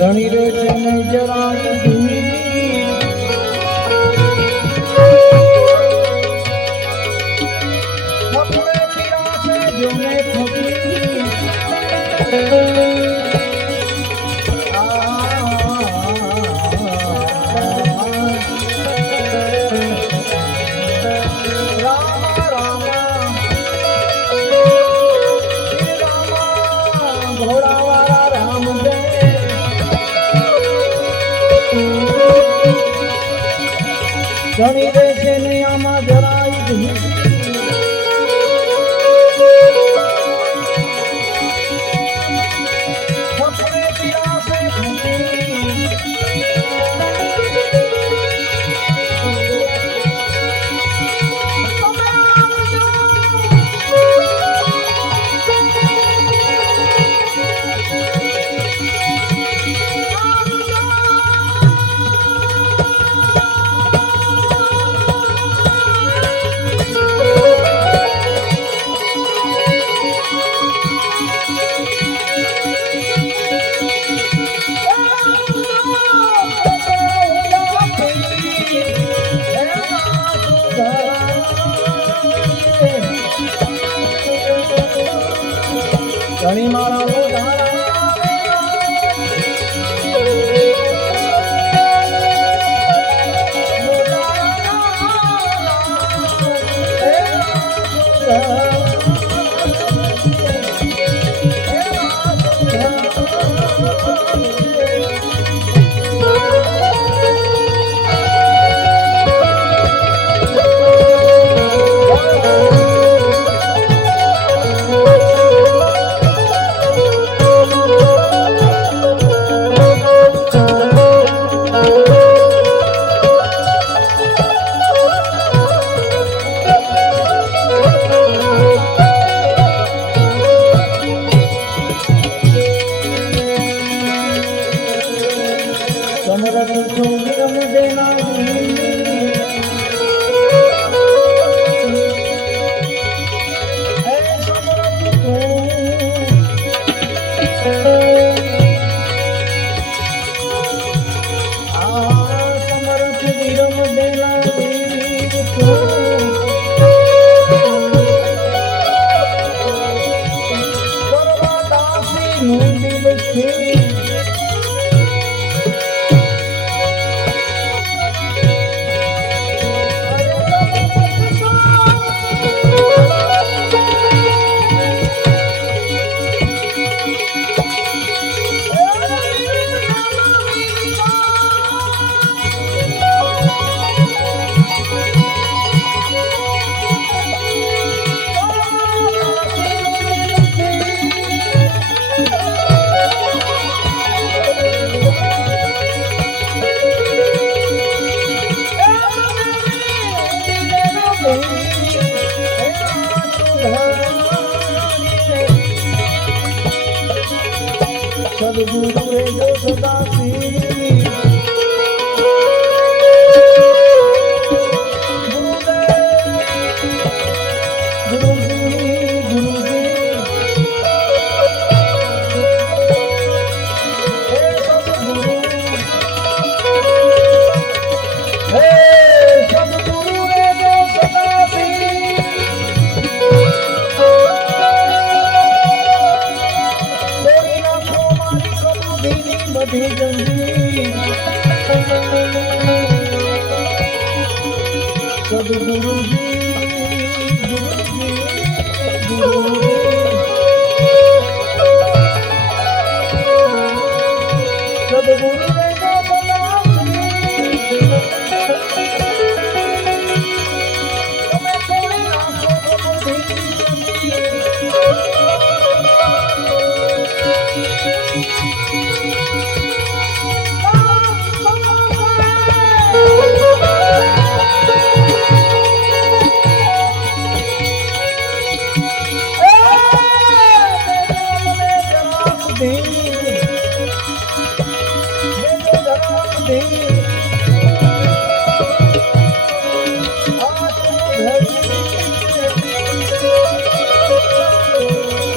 ધણી રે છે નહીં જરાય শরীরে জেনে আমাদের સમરસ ચુંગમ દેનારી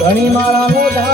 ઘણી માળા મોઢા